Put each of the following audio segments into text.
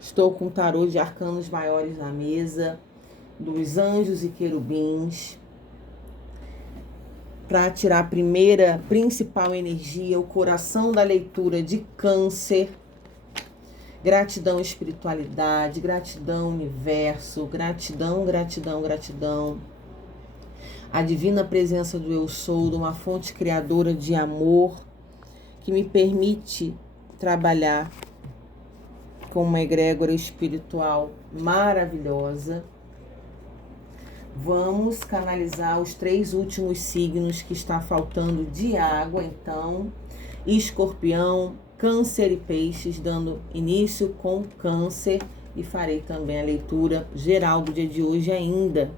Estou com o tarô de arcanos maiores na mesa, dos anjos e querubins, para tirar a primeira principal energia, o coração da leitura de Câncer. Gratidão, espiritualidade, gratidão, universo, gratidão, gratidão, gratidão. A divina presença do Eu Sou, de uma fonte criadora de amor, que me permite trabalhar com uma egrégora espiritual maravilhosa. Vamos canalizar os 3 últimos signos que está faltando de água, então. Escorpião, Câncer e Peixes, dando início com Câncer. E farei também a leitura geral do dia de hoje ainda.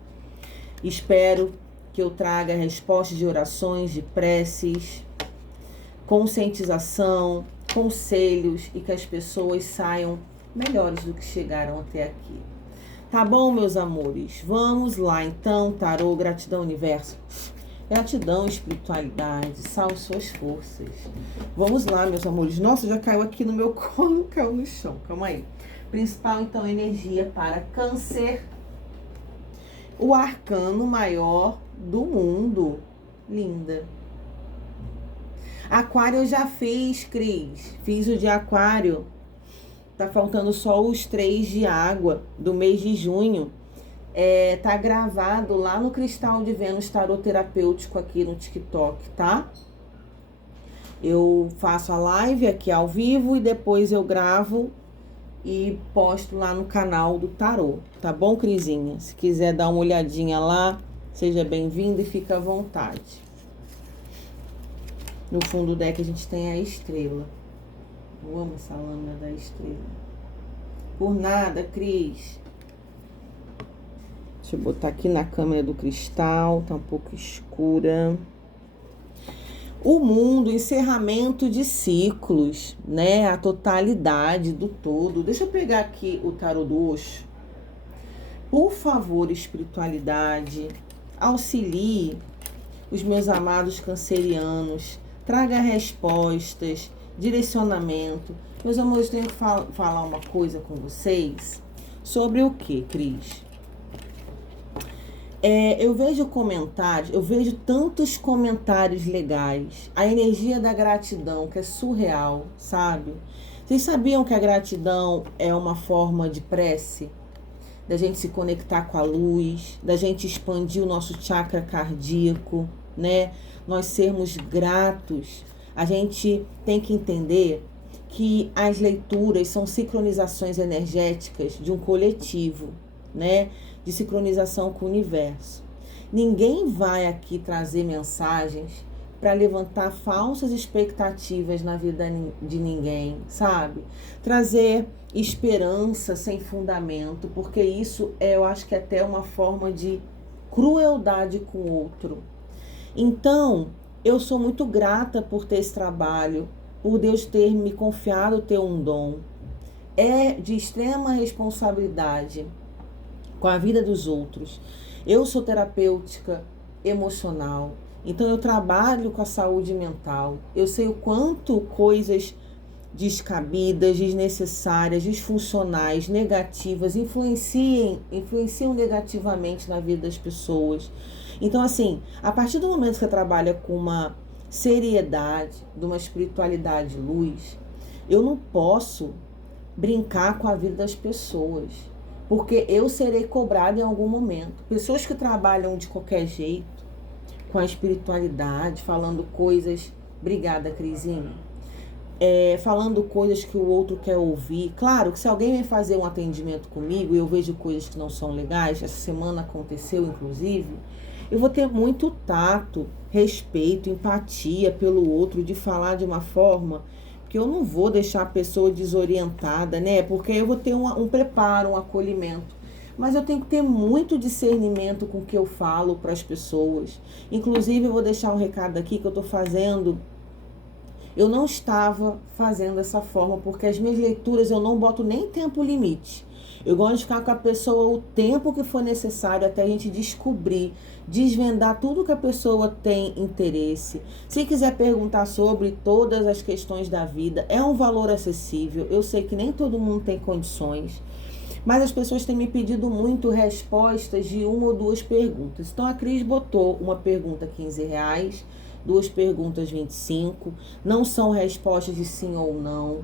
Espero que eu traga respostas de orações, de preces, conscientização, conselhos e que as pessoas saiam melhores do que chegaram até aqui. Tá bom, meus amores? Vamos lá, então. Tarô, gratidão, universo. Gratidão, espiritualidade, salve suas forças. Vamos lá, meus amores. Nossa, já caiu aqui no meu colo, caiu no chão. Calma aí. Principal, então, energia para Câncer. O arcano maior do mundo. Linda. Aquário eu já fiz, Cris. Fiz o de Aquário. Tá faltando só os 3 de água do mês de junho. Tá gravado lá no Cristal de Vênus Tarô Terapêutico aqui no TikTok, tá? Eu faço a live aqui ao vivo e depois eu gravo e posto lá no canal do Tarô, tá bom, Crisinha? Se quiser dar uma olhadinha lá, seja bem-vindo e fica à vontade. No fundo do deck a gente tem a estrela. Eu amo essa lâmina da estrela. Por nada, Cris. Deixa eu botar aqui na câmera do cristal, tá um pouco escura. O mundo, encerramento de ciclos, né? A totalidade do todo. Deixa eu pegar aqui o tarô do Osho. Por favor, espiritualidade, auxilie os meus amados cancerianos. Traga respostas, direcionamento. Meus amores, tenho que falar uma coisa com vocês. Sobre o que, Cris? Eu vejo comentários, eu vejo tantos comentários legais. A energia da gratidão, que é surreal, sabe? Vocês sabiam que a gratidão é uma forma de prece? Da gente se conectar com a luz, da gente expandir o nosso chakra cardíaco, né? Nós sermos gratos. A gente tem que entender que as leituras são sincronizações energéticas de um coletivo, né? De sincronização com o universo. Ninguém vai aqui trazer mensagens para levantar falsas expectativas na vida de ninguém, sabe? Trazer esperança sem fundamento, porque isso eu acho que é até uma forma de crueldade com o outro. Então, eu sou muito grata por ter esse trabalho, por Deus ter me confiado ter um dom. É de extrema responsabilidade com a vida dos outros. Eu sou terapêutica emocional, então eu trabalho com a saúde mental. Eu sei o quanto coisas descabidas, desnecessárias, disfuncionais, negativas influenciam negativamente na vida das pessoas. Então, assim, a partir do momento que você trabalha com uma seriedade, de uma espiritualidade luz, eu não posso brincar com a vida das pessoas, porque eu serei cobrada em algum momento. Pessoas que trabalham de qualquer jeito, com a espiritualidade, falando coisas... Obrigada, Crisinha. Falando coisas que o outro quer ouvir. Claro que se alguém vem fazer um atendimento comigo e eu vejo coisas que não são legais, essa semana aconteceu, inclusive, eu vou ter muito tato, respeito, empatia pelo outro, de falar de uma forma que eu não vou deixar a pessoa desorientada, né? Porque eu vou ter um preparo, um acolhimento. Mas eu tenho que ter muito discernimento com o que eu falo para as pessoas. Inclusive, eu vou deixar um recado aqui que eu estou fazendo Eu não estava fazendo dessa forma, porque as minhas leituras eu não boto nem tempo limite. Eu gosto de ficar com a pessoa o tempo que for necessário até a gente descobrir, desvendar tudo que a pessoa tem interesse. Se quiser perguntar sobre todas as questões da vida, é um valor acessível. Eu sei que nem todo mundo tem condições, mas as pessoas têm me pedido muito respostas de uma ou duas perguntas. Então a Cris botou uma pergunta R$15, duas perguntas 25. Não são respostas de sim ou não,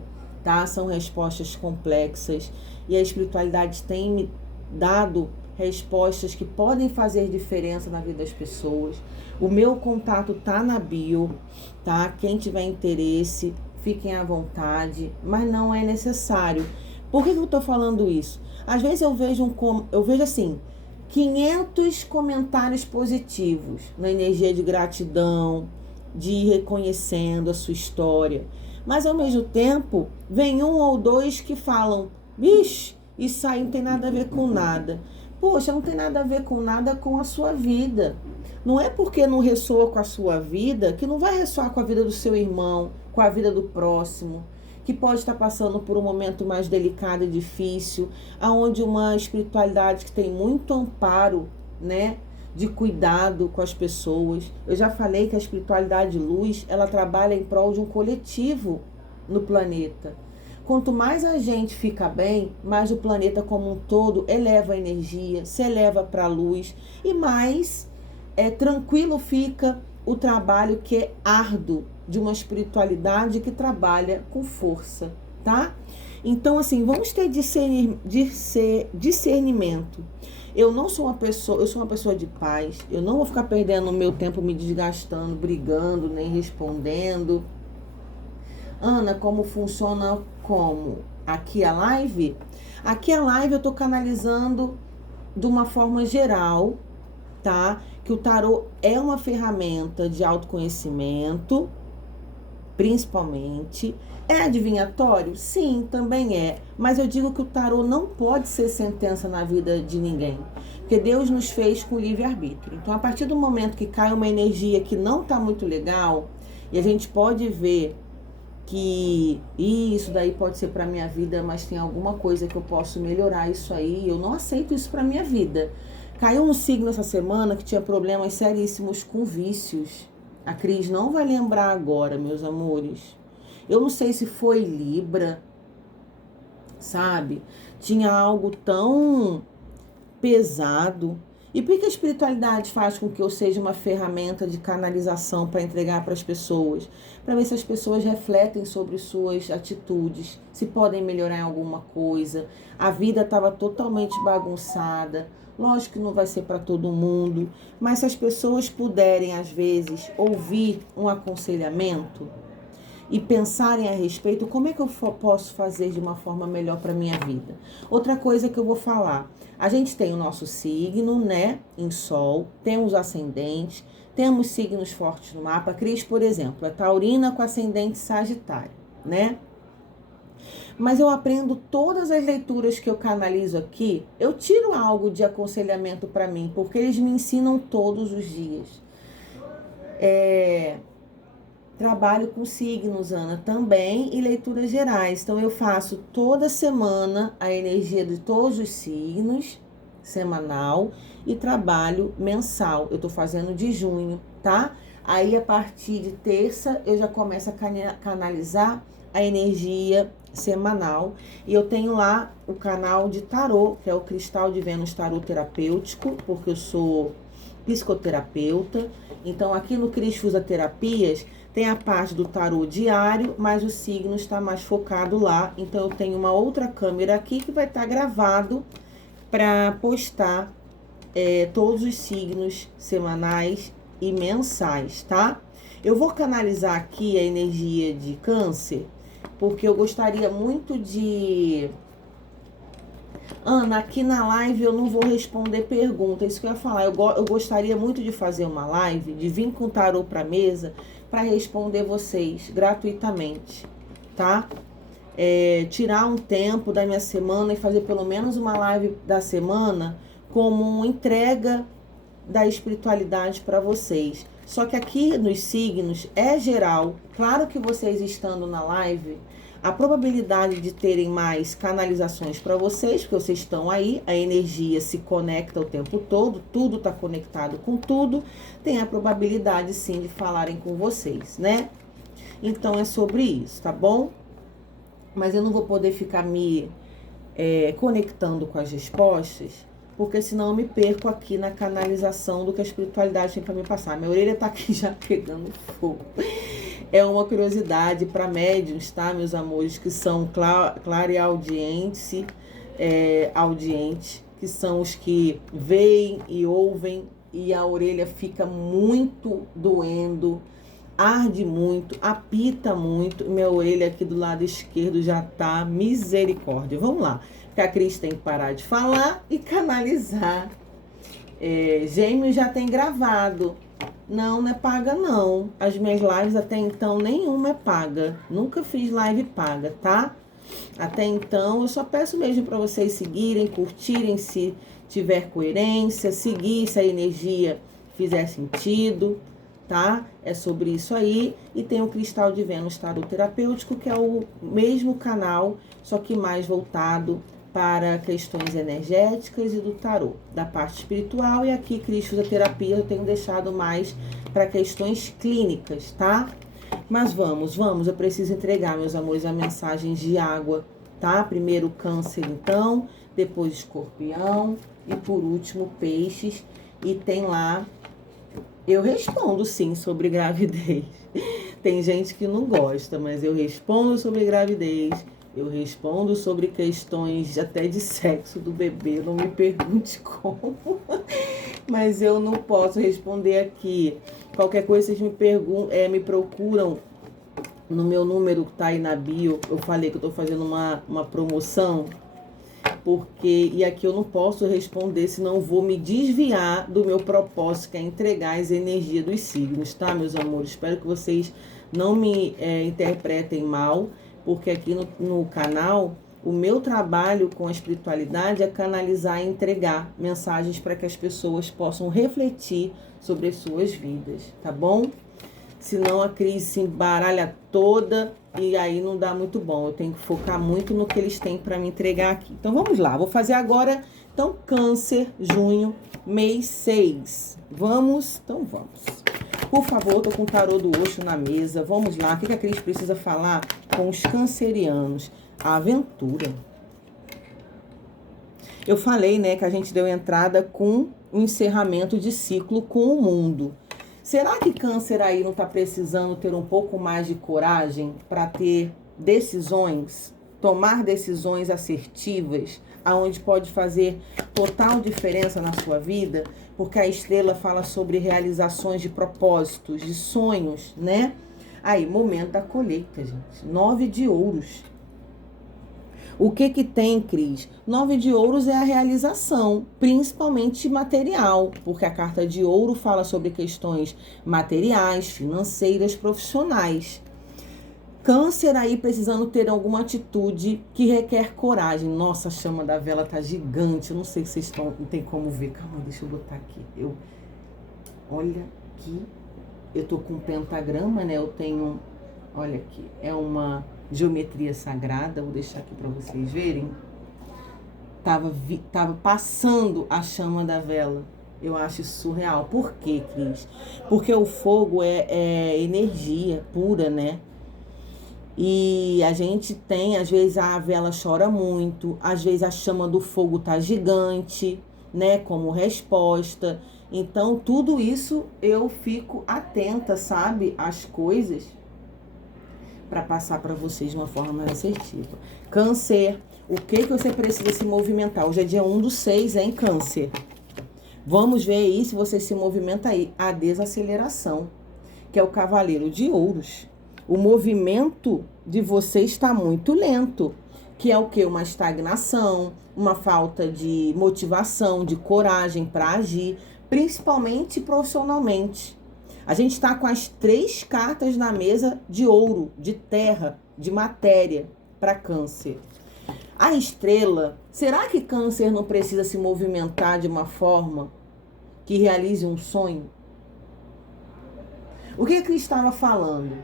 tá? São respostas complexas e a espiritualidade tem me dado respostas que podem fazer diferença na vida das pessoas. O meu contato tá na bio, tá? Quem tiver interesse, fiquem à vontade, mas não é necessário. Por que eu tô falando isso? Às vezes eu vejo assim, 500 comentários positivos na energia de gratidão, de ir reconhecendo a sua história. Mas ao mesmo tempo, vem um ou dois que falam, bicho, isso aí não tem nada a ver com nada. Poxa, não tem nada a ver com nada com a sua vida. Não é porque não ressoa com a sua vida que não vai ressoar com a vida do seu irmão, com a vida do próximo, que pode estar passando por um momento mais delicado e difícil, aonde uma espiritualidade que tem muito amparo, né, de cuidado com as pessoas. Eu já falei que a espiritualidade luz, ela trabalha em prol de um coletivo no planeta. Quanto mais a gente fica bem, mais o planeta como um todo eleva a energia, se eleva para a luz e mais tranquilo fica o trabalho que é árduo de uma espiritualidade que trabalha com força, tá? Então, assim, vamos ter discernimento. Eu não sou uma pessoa, eu sou uma pessoa de paz. Eu não vou ficar perdendo o meu tempo me desgastando, brigando, nem respondendo. Ana, como funciona como? Aqui a live? Aqui a live eu tô canalizando de uma forma geral, tá? Que o tarô é uma ferramenta de autoconhecimento, principalmente. É adivinhatório? Sim, também é. Mas eu digo que o tarô não pode ser sentença na vida de ninguém. Porque Deus nos fez com livre-arbítrio. Então, a partir do momento que cai uma energia que não tá muito legal, e a gente pode ver que isso daí pode ser para minha vida, mas tem alguma coisa que eu posso melhorar isso aí, eu não aceito isso para minha vida. Caiu um signo essa semana que tinha problemas seríssimos com vícios. A Cris não vai lembrar agora, meus amores. Eu não sei se foi Libra, sabe? Tinha algo tão pesado. E por que a espiritualidade faz com que eu seja uma ferramenta de canalização para entregar para as pessoas? Para ver se as pessoas refletem sobre suas atitudes, se podem melhorar em alguma coisa. A vida estava totalmente bagunçada. Lógico que não vai ser para todo mundo, mas se as pessoas puderem, às vezes, ouvir um aconselhamento e pensarem a respeito, como é que eu posso fazer de uma forma melhor para minha vida? Outra coisa que eu vou falar, a gente tem o nosso signo, né, em Sol, temos ascendentes, temos signos fortes no mapa. Cris, por exemplo, é taurina com ascendente Sagitário, né? Mas eu aprendo todas as leituras que eu canalizo aqui, eu tiro algo de aconselhamento para mim, porque eles me ensinam todos os dias. Trabalho com signos, Ana, também, e leituras gerais. Então, eu faço toda semana a energia de todos os signos, semanal, e trabalho mensal. Eu tô fazendo de junho, tá? Aí, a partir de terça, eu já começo a canalizar a energia semanal. E eu tenho lá o canal de tarô, que é o Cristal de Vênus Tarô Terapêutico, porque eu sou psicoterapeuta. Então, aqui no Cris Fusa Terapias, tem a parte do tarô diário, mas o signo está mais focado lá. Então, eu tenho uma outra câmera aqui que vai estar gravado para postar todos os signos semanais e mensais, tá? Eu vou canalizar aqui a energia de Câncer, porque eu gostaria muito de... Ana, aqui na live eu não vou responder pergunta, isso que eu ia falar. Eu gostaria muito de fazer uma live, de vir com o tarô para mesa, para responder vocês gratuitamente, tá? Tirar um tempo da minha semana e fazer pelo menos uma live da semana como entrega da espiritualidade para vocês. Só que aqui nos signos é geral. Claro que vocês estando na live, a probabilidade de terem mais canalizações para vocês, porque vocês estão aí, a energia se conecta o tempo todo, tudo está conectado com tudo, tem a probabilidade sim de falarem com vocês, né? Então é sobre isso, tá bom? Mas eu não vou poder ficar me conectando com as respostas, porque senão eu me perco aqui na canalização do que a espiritualidade tem para me passar. Minha orelha tá aqui já pegando fogo. É uma curiosidade para médiuns, tá, meus amores, que são clareaudientes, audiente, que são os que veem e ouvem e a orelha fica muito doendo, arde muito, apita muito. Minha orelha aqui do lado esquerdo já tá misericórdia. Vamos lá, porque a Cris tem que parar de falar e canalizar. Gêmeos já tem gravado. Não é paga não. As minhas lives até então nenhuma é paga. Nunca fiz live paga, tá? Até então eu só peço mesmo para vocês seguirem, curtirem se tiver coerência, seguir se a energia fizer sentido, tá? É sobre isso aí. E tem o Cristal de Vênus Tarot Terapêutico, que é o mesmo canal, só que mais voltado para questões energéticas e do tarô, da parte espiritual. E aqui, Cristo da Terapia, eu tenho deixado mais para questões clínicas, tá? Mas vamos, eu preciso entregar, meus amores, a mensagem de água, tá? Primeiro Câncer, então, depois Escorpião e por último Peixes. E tem lá, eu respondo sim sobre gravidez. Tem gente que não gosta, mas eu respondo sobre gravidez. Eu respondo sobre questões até de sexo do bebê, não me pergunte como, mas eu não posso responder aqui. Qualquer coisa vocês me procuram no meu número que tá aí na bio. Eu falei que eu tô fazendo uma promoção, e aqui eu não posso responder, senão eu vou me desviar do meu propósito, que é entregar as energias dos signos, tá, meus amores? Espero que vocês não me interpretem mal, porque aqui no canal, o meu trabalho com a espiritualidade é canalizar e entregar mensagens para que as pessoas possam refletir sobre as suas vidas, tá bom? Senão a crise se embaralha toda e aí não dá muito bom. Eu tenho que focar muito no que eles têm para me entregar aqui. Então vamos lá, vou fazer agora, então, Câncer, junho, mês 6. Vamos? Então vamos. Por favor, eu tô com o tarô do Osho na mesa. Vamos lá, o que a Cris precisa falar com os cancerianos? A aventura. Eu falei, né, que a gente deu entrada com o encerramento de ciclo com o mundo. Será que Câncer aí não está precisando ter um pouco mais de coragem para ter decisões, tomar decisões assertivas, aonde pode fazer total diferença na sua vida? Porque a estrela fala sobre realizações de propósitos, de sonhos, né? Aí, momento da colheita, gente. 9 de ouros. O que tem, Cris? 9 de ouros é a realização, principalmente material, porque a carta de ouro fala sobre questões materiais, financeiras, profissionais. Câncer aí precisando ter alguma atitude que requer coragem. Nossa, a chama da vela tá gigante. Eu não sei se vocês estão, não tem como ver. Calma, deixa eu botar aqui. Olha aqui. Eu tô com um pentagrama, né? Eu tenho, olha aqui, é uma geometria sagrada. Vou deixar aqui para vocês verem. Tava passando a chama da vela. Eu acho isso surreal. Por quê, Cris? Porque o fogo é energia pura, né? E a gente tem, às vezes a vela chora muito, às vezes a chama do fogo tá gigante, né, como resposta. Então, tudo isso eu fico atenta, sabe, às coisas, para passar para vocês de uma forma mais assertiva. Câncer, o que você precisa se movimentar? Hoje é dia 1/6, hein, Câncer? Vamos ver aí se você se movimenta aí. A desaceleração, que é o cavaleiro de ouros. O movimento de você está muito lento, que é o quê? Uma estagnação, uma falta de motivação, de coragem para agir, principalmente profissionalmente. A gente está com as 3 cartas na mesa de ouro, de terra, de matéria para Câncer. A estrela, será que Câncer não precisa se movimentar de uma forma que realize um sonho? O que a Cris estava falando?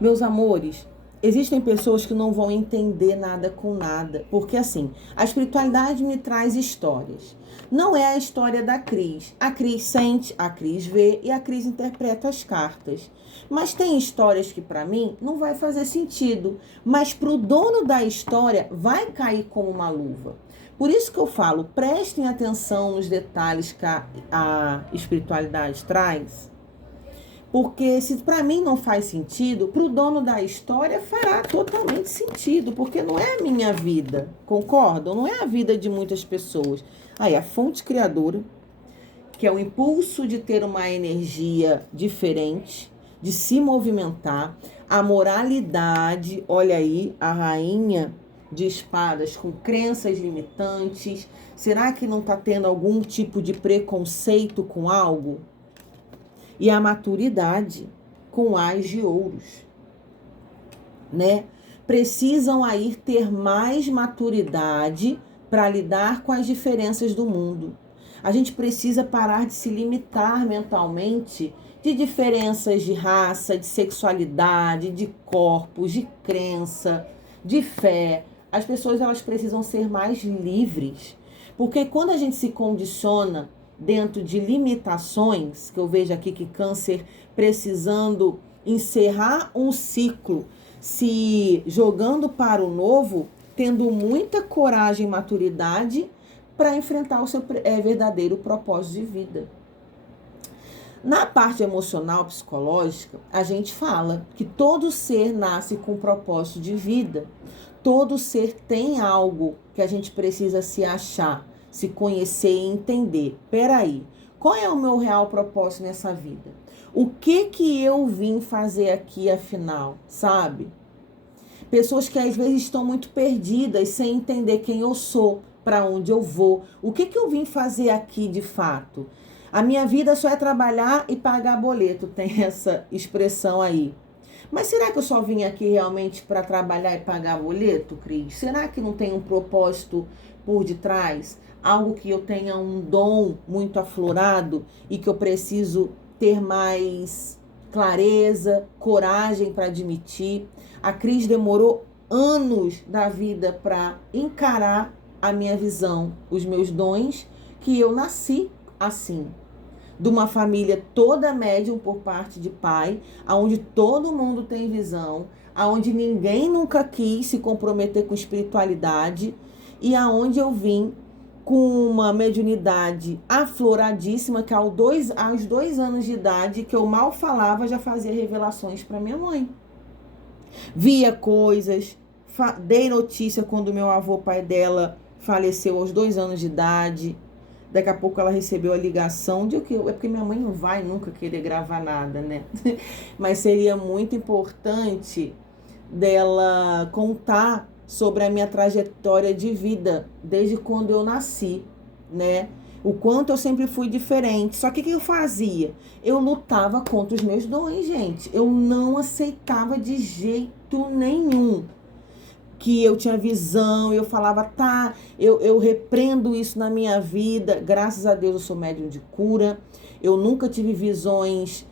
Meus amores, existem pessoas que não vão entender nada com nada. Porque assim, a espiritualidade me traz histórias. Não é a história da Cris. A Cris sente, a Cris vê e a Cris interpreta as cartas. Mas tem histórias que para mim não vai fazer sentido. Mas para o dono da história vai cair como uma luva. Por isso que eu falo, prestem atenção nos detalhes que a espiritualidade traz. Porque se para mim não faz sentido, para o dono da história fará totalmente sentido, porque não é a minha vida, concordam? Não é a vida de muitas pessoas. Aí a fonte criadora, que é o impulso de ter uma energia diferente, de se movimentar, a moralidade, olha aí, a rainha de espadas com crenças limitantes. Será que não está tendo algum tipo de preconceito com algo? E a maturidade com as de ouros, né? Precisam aí ter mais maturidade para lidar com as diferenças do mundo. A gente precisa parar de se limitar mentalmente de diferenças de raça, de sexualidade, de corpos, de crença, de fé. As pessoas elas precisam ser mais livres, porque quando a gente se condiciona dentro de limitações, que eu vejo aqui que Câncer precisando encerrar um ciclo, se jogando para o novo, tendo muita coragem e maturidade para enfrentar o seu verdadeiro propósito de vida. Na parte emocional, psicológica, a gente fala que todo ser nasce com um propósito de vida. Todo ser tem algo que a gente precisa se achar, se conhecer e entender. Peraí, qual é o meu real propósito nessa vida? O que eu vim fazer aqui afinal, sabe? Pessoas que às vezes estão muito perdidas, sem entender quem eu sou, para onde eu vou. O que eu vim fazer aqui de fato? A minha vida só é trabalhar e pagar boleto, tem essa expressão aí. Mas será que eu só vim aqui realmente para trabalhar e pagar boleto, Cris? Será que não tem um propósito por detrás? Algo que eu tenha um dom muito aflorado e que eu preciso ter mais clareza, coragem para admitir? A Cris demorou anos da vida para encarar a minha visão, os meus dons, que eu nasci assim. De uma família toda médium por parte de pai, onde todo mundo tem visão, onde ninguém nunca quis se comprometer com espiritualidade e aonde eu vim com uma mediunidade afloradíssima, que aos 2 anos de idade, que eu mal falava, já fazia revelações para minha mãe. Via coisas, dei notícia quando meu avô, pai dela, faleceu aos 2 anos de idade. Daqui a pouco ela recebeu a ligação de que é porque minha mãe não vai nunca querer gravar nada, né? Mas seria muito importante dela contar sobre a minha trajetória de vida desde quando eu nasci, né? O quanto eu sempre fui diferente. Só que o que eu fazia? Eu lutava contra os meus dons, gente. Eu não aceitava de jeito nenhum que eu tinha visão, eu falava, tá, eu repreendo isso na minha vida, graças a Deus eu sou médium de cura, eu nunca tive visões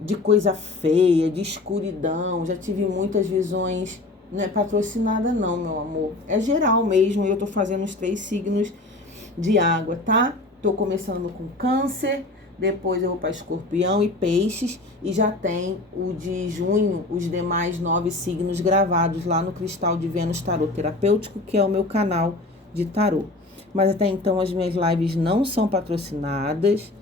de coisa feia, de escuridão, já tive muitas visões, não é patrocinada não, meu amor, é geral mesmo, eu tô fazendo os 3 signos de água, tá? Tô começando com Câncer, depois eu vou para Escorpião e Peixes, e já tem o de junho, os demais 9 signos gravados lá no Cristal de Vênus Tarô Terapêutico, que é o meu canal de tarô. Mas até então as minhas lives não são patrocinadas,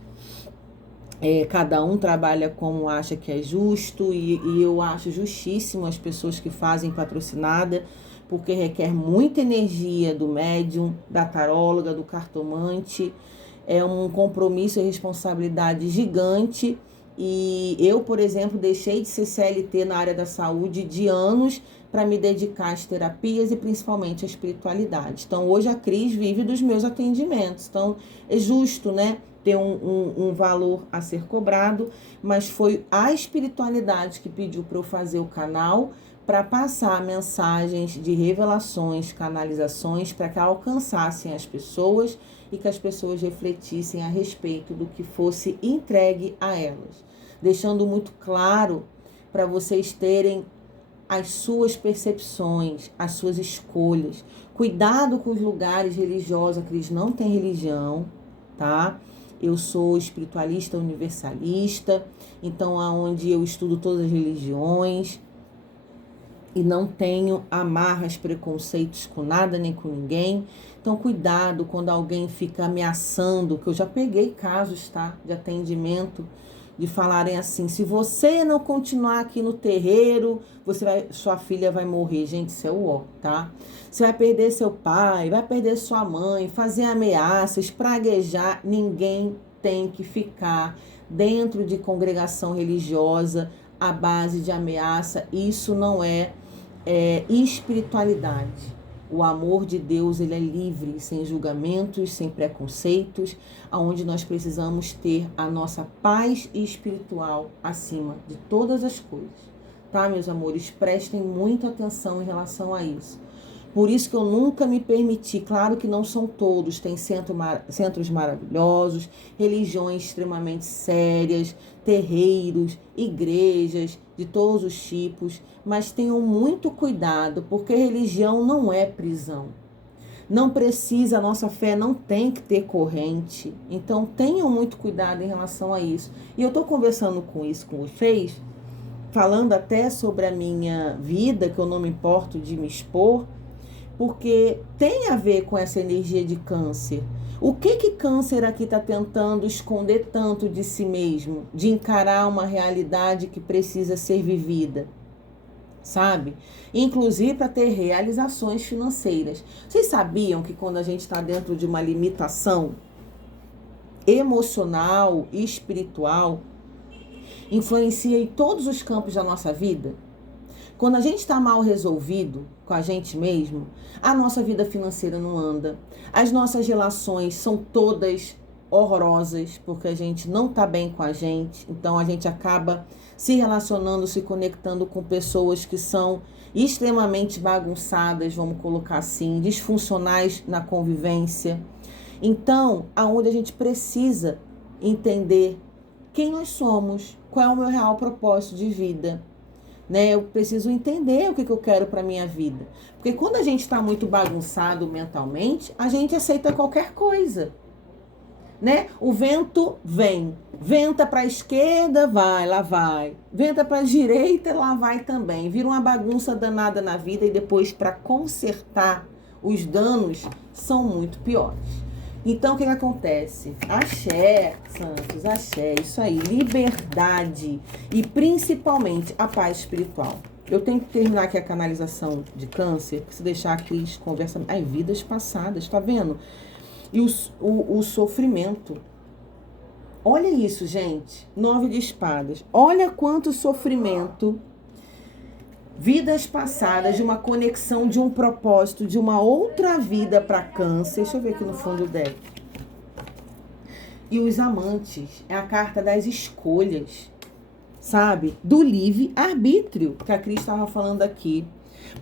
cada um trabalha como acha que é justo, e eu acho justíssimo as pessoas que fazem patrocinada, porque requer muita energia do médium, da taróloga, do cartomante. É um compromisso e responsabilidade gigante. E eu, por exemplo, deixei de ser CLT na área da saúde de anos para me dedicar às terapias e principalmente à espiritualidade. Então, hoje a Cris vive dos meus atendimentos. Então, é justo, né? Ter um valor a ser cobrado, mas foi a espiritualidade que pediu para eu fazer o canal para passar mensagens de revelações, canalizações, para que alcançassem as pessoas e que as pessoas refletissem a respeito do que fosse entregue a elas. Deixando muito claro para vocês terem as suas percepções, as suas escolhas. Cuidado com os lugares religiosos, que eles não têm religião, tá? Eu sou espiritualista universalista, então aonde eu estudo todas as religiões e não tenho amarras, preconceitos com nada nem com ninguém. Então cuidado quando alguém fica ameaçando, que eu já peguei casos, tá, de atendimento, de falarem assim: se você não continuar aqui no terreiro, sua filha vai morrer. Gente, isso é o ó, tá? Você vai perder seu pai, vai perder sua mãe, fazer ameaças, praguejar. Ninguém tem que ficar dentro de congregação religiosa à base de ameaça. Isso não é espiritualidade. O amor de Deus, ele é livre, sem julgamentos, sem preconceitos, aonde nós precisamos ter a nossa paz espiritual acima de todas as coisas. Tá, meus amores? Prestem muita atenção em relação a isso. Por isso que eu nunca me permiti, claro que não são todos, tem centros maravilhosos, religiões extremamente sérias, terreiros, igrejas de todos os tipos, mas tenham muito cuidado, porque religião não é prisão. Não precisa, a nossa fé não tem que ter corrente, então tenham muito cuidado em relação a isso. E eu estou conversando com isso com vocês, falando até sobre a minha vida, que eu não me importo de me expor, porque tem a ver com essa energia de câncer. O que câncer aqui está tentando esconder tanto de si mesmo? De encarar uma realidade que precisa ser vivida, sabe? Inclusive para ter realizações financeiras. Vocês sabiam que quando a gente está dentro de uma limitação emocional e espiritual, influencia em todos os campos da nossa vida? Quando a gente está mal resolvido com a gente mesmo, a nossa vida financeira não anda. As nossas relações são todas horrorosas, porque a gente não está bem com a gente. Então a gente acaba se relacionando, se conectando com pessoas que são extremamente bagunçadas, vamos colocar assim, disfuncionais na convivência. Então, aonde a gente precisa entender quem nós somos, qual é o meu real propósito de vida. Né? Eu preciso entender o que eu quero para minha vida. Porque quando a gente está muito bagunçado mentalmente, a gente aceita qualquer coisa. Né? O vento vem. Venta para a esquerda, vai, lá vai. Venta para a direita, lá vai também. Vira uma bagunça danada na vida e depois para consertar os danos são muito piores. Então, o que acontece? Axé, santos, axé, isso aí, liberdade e principalmente a paz espiritual. Eu tenho que terminar aqui a canalização de câncer, porque se deixar a Cris conversa... Ai, vidas passadas, tá vendo? E o sofrimento. Olha isso, gente. 9 de espadas. Olha quanto sofrimento... Vidas passadas, de uma conexão, de um propósito, de uma outra vida para câncer. Deixa eu ver aqui no fundo do deck. E os amantes, é a carta das escolhas, sabe? Do livre-arbítrio, que a Cris estava falando aqui.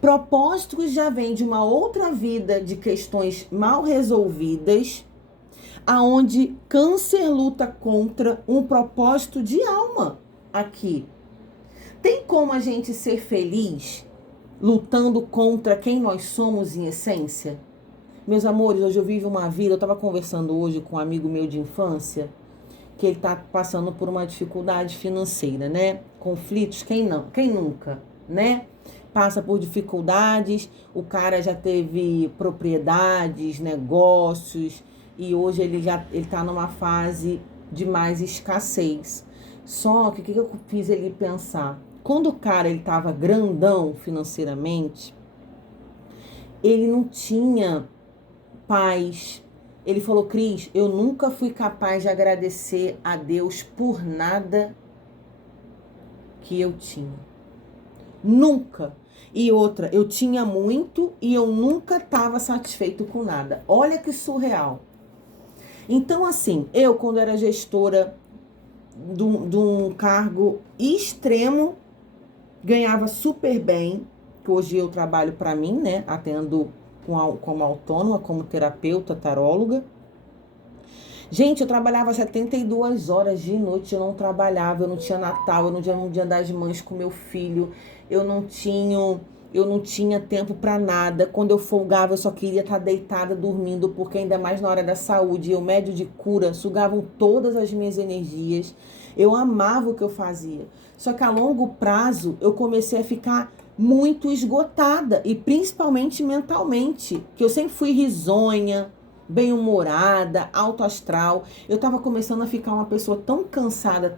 Propósitos já vem de uma outra vida, de questões mal resolvidas, aonde câncer luta contra um propósito de alma aqui. Tem como a gente ser feliz lutando contra quem nós somos em essência? Meus amores, hoje eu vivo uma vida, eu estava conversando hoje com um amigo meu de infância, que ele está passando por uma dificuldade financeira, né? Conflitos, quem não? Quem nunca, né? Passa por dificuldades, o cara já teve propriedades, negócios, e hoje ele está numa fase de mais escassez. Só que o que eu fiz ele pensar? Quando o cara estava grandão financeiramente, ele não tinha paz. Ele falou: Cris, eu nunca fui capaz de agradecer a Deus por nada que eu tinha. Nunca. E outra, eu tinha muito e eu nunca estava satisfeito com nada. Olha que surreal. Então, assim, eu quando era gestora de um cargo extremo, ganhava super bem, porque hoje eu trabalho para mim, né? Atendo como autônoma, como terapeuta, taróloga. Gente, eu trabalhava 72 horas de noite, eu não trabalhava, eu não tinha Natal, eu não tinha um Dia das Mães com meu filho, eu não tinha tempo para nada. Quando eu folgava, eu só queria estar deitada, dormindo, porque ainda mais na hora da saúde, eu médio de cura, sugavam todas as minhas energias. Eu amava o que eu fazia. Só que a longo prazo, eu comecei a ficar muito esgotada, e principalmente mentalmente, que eu sempre fui risonha, bem-humorada, alto astral. Eu estava começando a ficar uma pessoa tão cansada,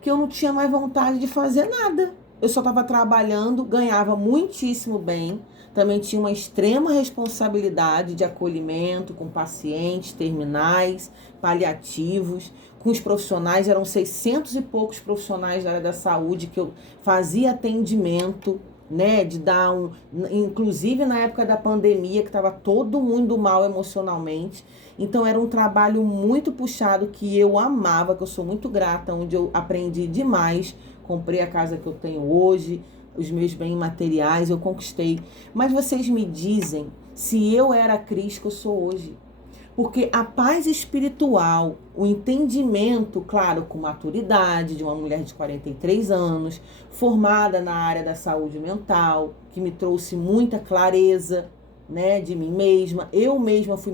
que eu não tinha mais vontade de fazer nada. Eu só estava trabalhando, ganhava muitíssimo bem, também tinha uma extrema responsabilidade de acolhimento com pacientes terminais, paliativos, com os profissionais, eram 600 e poucos profissionais da área da saúde que eu fazia atendimento, né, de dar inclusive na época da pandemia, que estava todo mundo mal emocionalmente. Então era um trabalho muito puxado, que eu amava, que eu sou muito grata, onde eu aprendi demais, comprei a casa que eu tenho hoje, os meus bens materiais eu conquistei. Mas vocês me dizem se eu era a Cris que eu sou hoje. Porque a paz espiritual, o entendimento, claro, com maturidade, de uma mulher de 43 anos, formada na área da saúde mental, que me trouxe muita clareza, né, de mim mesma. Eu mesma fui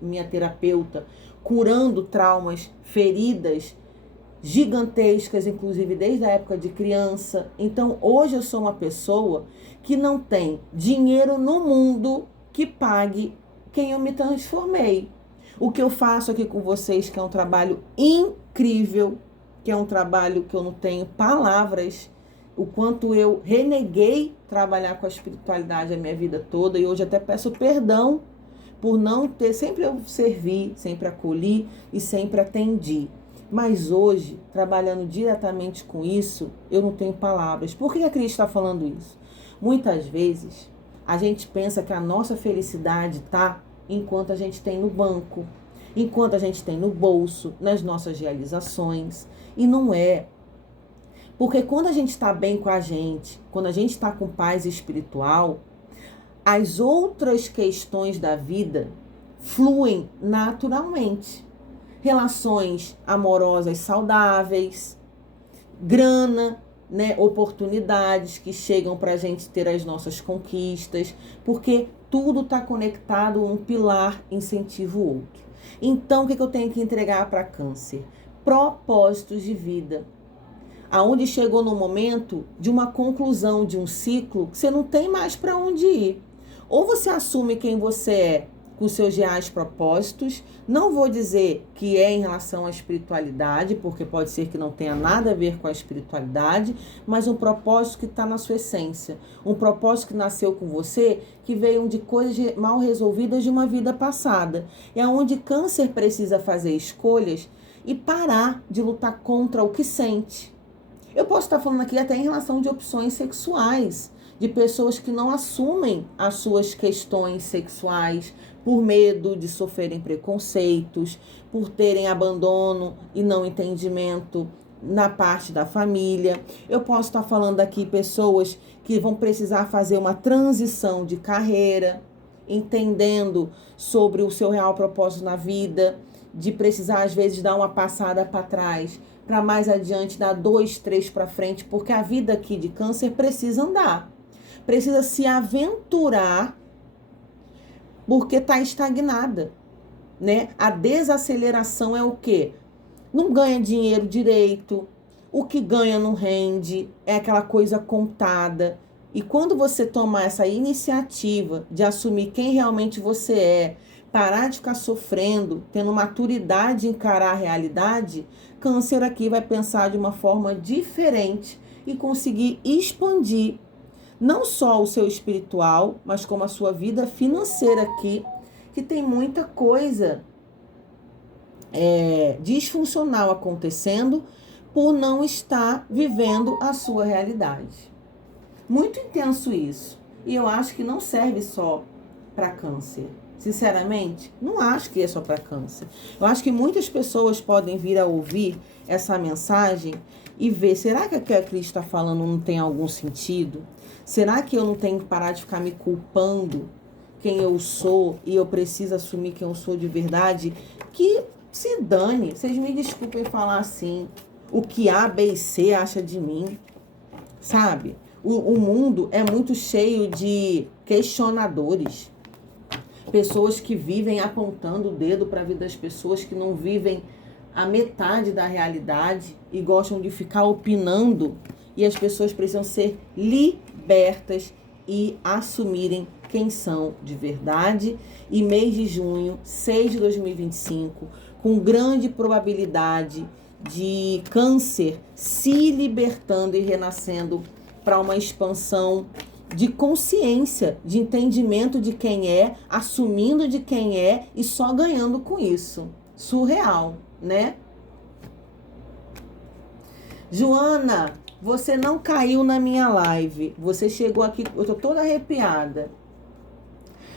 minha terapeuta, curando traumas, feridas gigantescas, inclusive desde a época de criança. Então, hoje eu sou uma pessoa que não tem dinheiro no mundo que pague quem eu me transformei. O que eu faço aqui com vocês, que é um trabalho incrível, que é um trabalho que eu não tenho palavras, o quanto eu reneguei trabalhar com a espiritualidade a minha vida toda, e hoje até peço perdão por não ter, sempre eu servi, sempre acolhi e sempre atendi. Mas hoje, trabalhando diretamente com isso, eu não tenho palavras. Por que a Cris está falando isso? Muitas vezes, a gente pensa que a nossa felicidade está enquanto a gente tem no banco, enquanto a gente tem no bolso, nas nossas realizações. E não é. Porque quando a gente está bem com a gente, quando a gente está com paz espiritual, as outras questões da vida fluem naturalmente. Relações amorosas saudáveis, grana, né, oportunidades que chegam para a gente ter as nossas conquistas, porque tudo está conectado, um pilar incentiva o outro. Então, o que eu tenho que entregar para Câncer? Propósitos de vida. Aonde chegou no momento de uma conclusão de um ciclo que você não tem mais para onde ir. Ou você assume quem você é com seus reais propósitos. Não vou dizer que é em relação à espiritualidade, porque pode ser que não tenha nada a ver com a espiritualidade, mas um propósito que está na sua essência. Um propósito que nasceu com você, que veio de coisas mal resolvidas de uma vida passada. É onde Câncer precisa fazer escolhas e parar de lutar contra o que sente. Eu posso estar falando aqui até em relação de opções sexuais, de pessoas que não assumem as suas questões sexuais por medo de sofrerem preconceitos, por terem abandono e não entendimento na parte da família. Eu posso estar falando aqui pessoas que vão precisar fazer uma transição de carreira, entendendo sobre o seu real propósito na vida, de precisar às vezes dar uma passada para trás, para mais adiante dar 2, 3 para frente, porque a vida aqui de Câncer precisa andar. Precisa se aventurar, porque está estagnada, né? A desaceleração é o quê? Não ganha dinheiro direito, o que ganha não rende, é aquela coisa contada. E quando você tomar essa iniciativa de assumir quem realmente você é, parar de ficar sofrendo, tendo maturidade de encarar a realidade, Câncer aqui vai pensar de uma forma diferente e conseguir expandir não só o seu espiritual, mas como a sua vida financeira aqui, que tem muita coisa disfuncional acontecendo por não estar vivendo a sua realidade. Muito intenso isso. E eu acho que não serve só para Câncer. Sinceramente, não acho que é só para Câncer. Eu acho que muitas pessoas podem vir a ouvir essa mensagem e ver, será que o que a Cris está falando não tem algum sentido? Será que eu não tenho que parar de ficar me culpando quem eu sou e eu preciso assumir quem eu sou de verdade? Que se dane, vocês me desculpem falar assim, o que A, B e C acha de mim, sabe? O mundo é muito cheio de questionadores, pessoas que vivem apontando o dedo para a vida das pessoas, que não vivem a metade da realidade e gostam de ficar opinando, e as pessoas precisam ser libertas e assumirem quem são de verdade. E mês de junho, 6 de 2025, com grande probabilidade de Câncer se libertando e renascendo para uma expansão de consciência, de entendimento de quem é, assumindo de quem é e só ganhando com isso. Surreal, né? Joana, você não caiu na minha live. Você chegou aqui, eu tô toda arrepiada.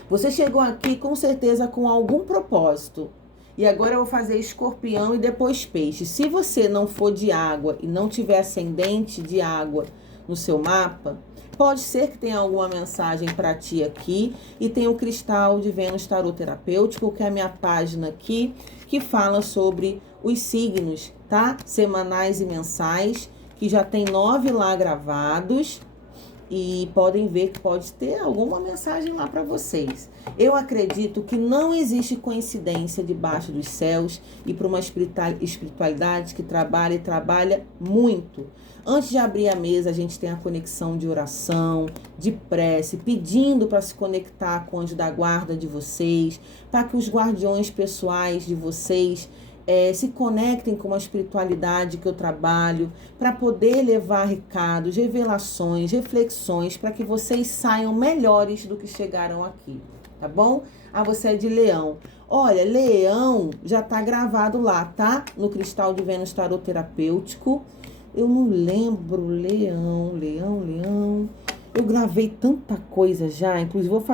Você chegou aqui com certeza com algum propósito. E agora eu vou fazer Escorpião e depois Peixe. Se você não for de água e não tiver ascendente de água no seu mapa, pode ser que tenha alguma mensagem para ti aqui. E tem o Cristal de Vênus Tarot Terapêutico, que é a minha página aqui, que fala sobre os signos, tá? Semanais e mensais, que já tem 9 lá gravados. E podem ver que pode ter alguma mensagem lá para vocês. Eu acredito que não existe coincidência debaixo dos céus e para uma espiritualidade que trabalha e trabalha muito. Antes de abrir a mesa, a gente tem a conexão de oração, de prece, pedindo para se conectar com o anjo da guarda de vocês, para que os guardiões pessoais de vocês se conectem com a espiritualidade que eu trabalho, para poder levar recados, revelações, reflexões, para que vocês saiam melhores do que chegaram aqui, tá bom? Ah, você é de Leão. Olha, Leão já tá gravado lá, tá? No Cristal de Vênus Tarot Terapêutico. Eu não lembro, Leão. Eu gravei tanta coisa já, inclusive vou fazer